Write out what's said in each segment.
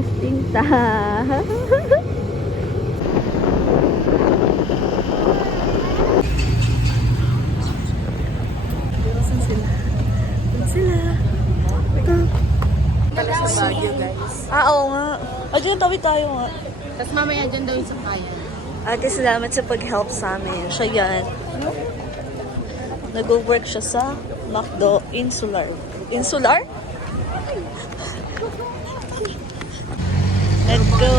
Testing time. Saan sila? Saan sila? Ito. Tala sa Baguio, guys. Oo nga. Diyan tawid tayo nga. Tapos mamaya dyan daw yung sakayan. Ate, salamat sa pag-help sa amin. Siya yan. Nag-work siya sa McDo Insular. Insular? Let's go!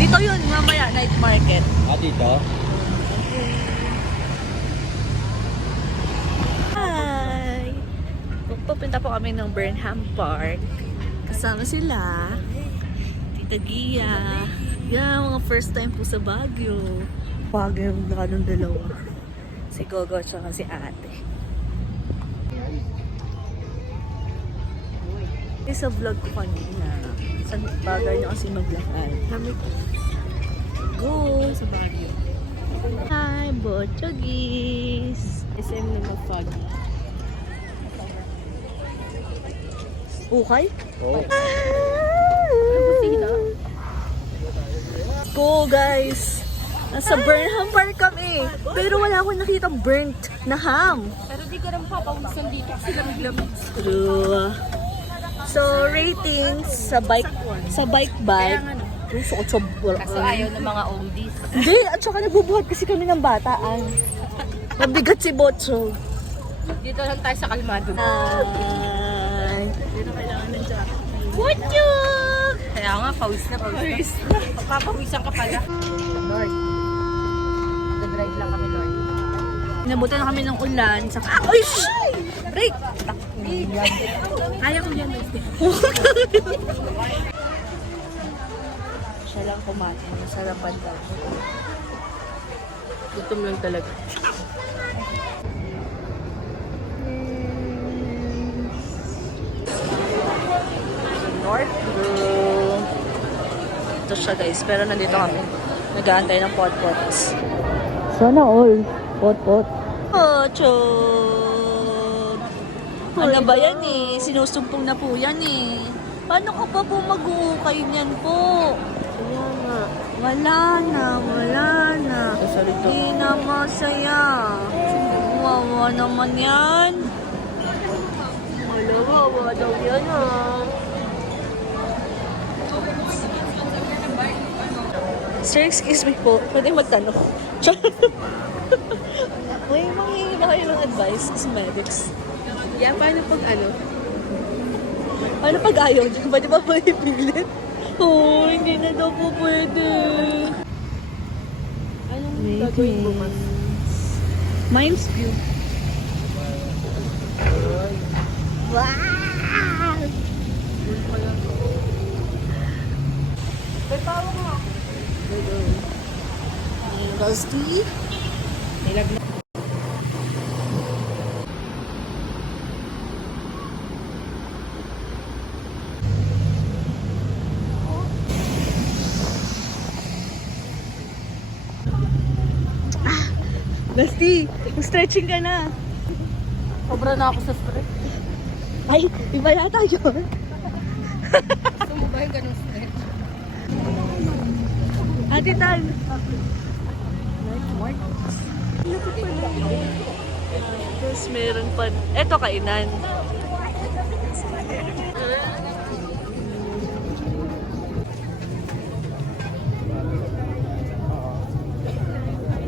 Dito yun, mamaya, night market. Dito? Hi! Pupunta po kami ng Burnham Park. Kasama sila. Tita Gia. Yan, mga first time po sa Baguio. Baguio na kanong dalawa. Si Gogo at saka si ate. Sa vlog ko kanina, sa bagay niya kasi maglakad. Go sa Baguio. Hi, Bochogis! SM na mag-fog. Ukay? Oo. Go guys! Nasa Burnham Park kami. Pero wala akong nakita burnt na ham. Pero di ko rin papawisan dito kasi lamig-lamig. True. So, ratings sa bike bag. Gusto ko Kaso ayaw ng mga oldies. Hindi, at saka nagbubuhat kasi kami ng bataan. Mabigat si Bocho. Dito lang tayo sa Kalmado. Ay. Dito kailangan ng jacket. Bocho! Kaya nga, pawis na. Papawisan ka pala. Lord. Nag-drive lang kami, Lord. Nabutan na kami ng ulan. Saka, ay! Break! Kaya ko yan, Lord. Siya lang kumain. Sarapan daw. Gutom lang talaga. North Room. Ito siya guys. Pero nandito kami. Nag-aantay ng pot-pots. Sana all. Pot-pot. Oh, chod. Ano ba yan eh? Sinusumpong na po yan eh. Paano ka pa po mag-uukay niyan po? Kaya nga. Wala na. Hindi na masaya. Wawa naman yan. Wawa daw yan ah. Sir, excuse me po. Pwede magtanong. May manghingi ba kayo ng advice sa medics? Yan, paano pag ano? Ano pag ayaw niyo? Pwede ba po ipilit? Oo, hindi na daw po pwede. Anong gagawin mo, mas? Mind's view. Wow! May tawa nga ako. Rusty? Nilag na. Rusty, stretching ka na. Sobra na ako sa stress. Ay, iba yata yun. Gusto mo ba yung ganun stretch? Ate Tan. Tapos meron pa. Eto kainan.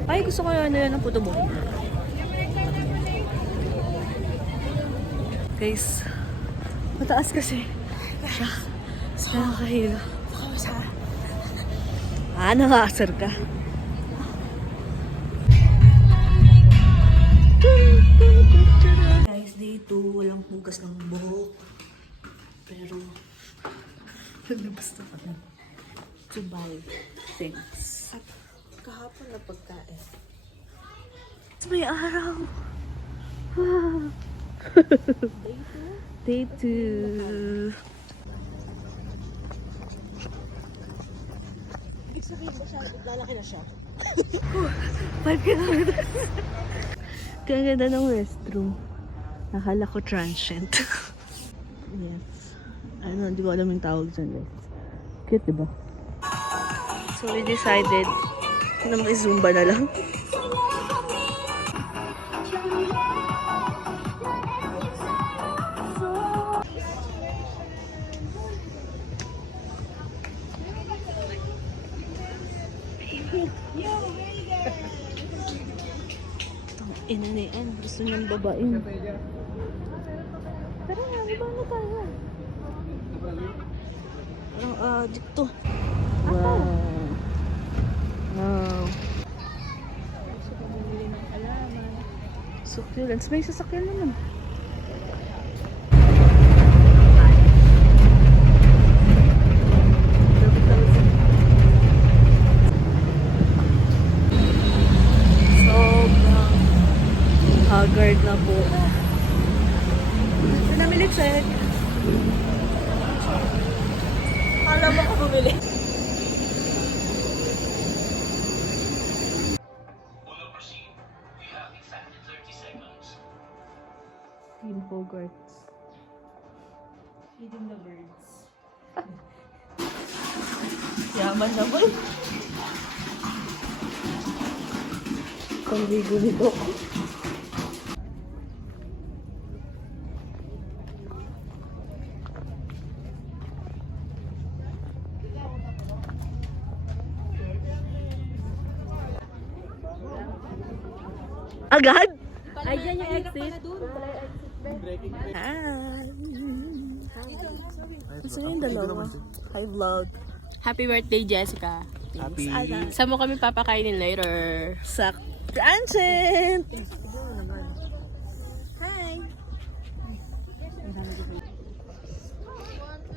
Ay, gusto ko yun ang puto mo. Guys, mataas kasi. Siya. Nakakahilo. Nangasar ka. Guys, dito walang hugas ng buhok. Pero, naglabas na kami to buy things. At kahapon na pagkain. May araw. Day 2. Ibig sabihin ba siya, lalaki na siya? 5 kilometers. Kaya ganda ng restroom. Nakala ko transient. Yes. Ano, hindi ko alam yung tawag dyan guys. Cute, diba? So we decided na may Zumba na lang. Ina ni Ann, gusto niyang babain. Tara nga, baba na tayo. Parang dito. Wow. Wow. Gusto ko bumili ng alaman. Succulents. May sasakyan naman. Haggard na po. Pinamili check. Alam mo ko bumili. Team Bogarts. Feeding the birds. Yaman naman. Pang-ligo nito. Agad? Ay, dyan yung exit. Hi. Gusto niyo yung dalawa? Hi vlog. Happy birthday, Jessica. Happy. Saan mo kami papakainin later? Sa Transient! Hi!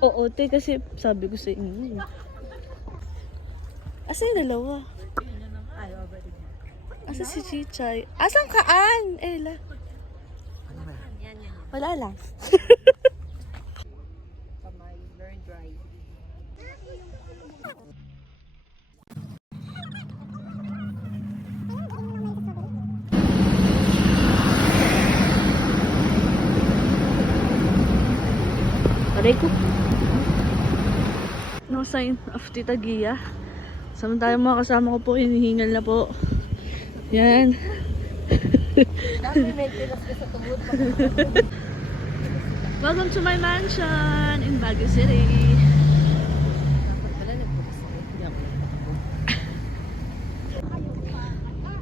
Oo, te, kasi sabi ko sa inyo. Asa yung dalawa? Asa si Chichay? Asan ka, Ann? Ella. Wala lang. Kamay, very dry. Aray ko. No sign of Tita Gia. Samantalang mga kasama ko po, hinihingal na po. Yan. Welcome to my mansion in Baguio City.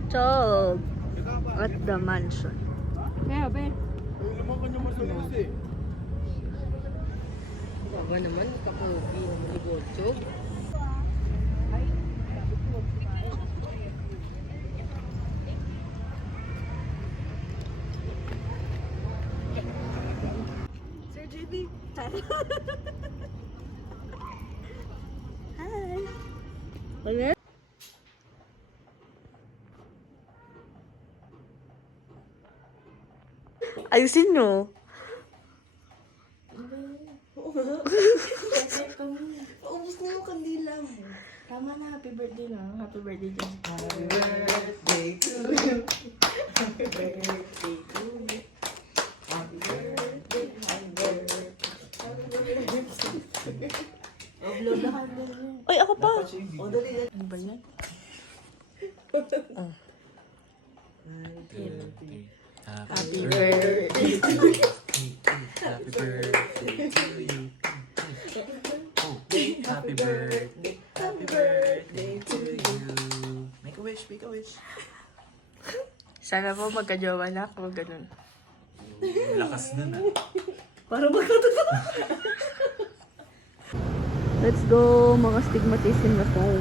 Chog at the mansion. Kaya ba? Ba naman, kapogi ng negosyo. Sir JB. Hi. Wala? Ayusin nyo. Ubus na yung kandila mo. Tama na, happy birthday na. Happy birthday, Jessica. Happy birthday to you. Happy birthday to you. Happy birthday, happy birthday. Upload na kandila niya. Ay, ako pa. O, dali yan. Ano ba yan? Happy birthday. Happy birthday to you. Oh, happy birthday. Happy birthday to you. Make a wish, make a wish. Sana po magka-jowa na ako, ganun. Lakas nun ah. Para magkatotoo. Let's go, mga stigmatism na tayo.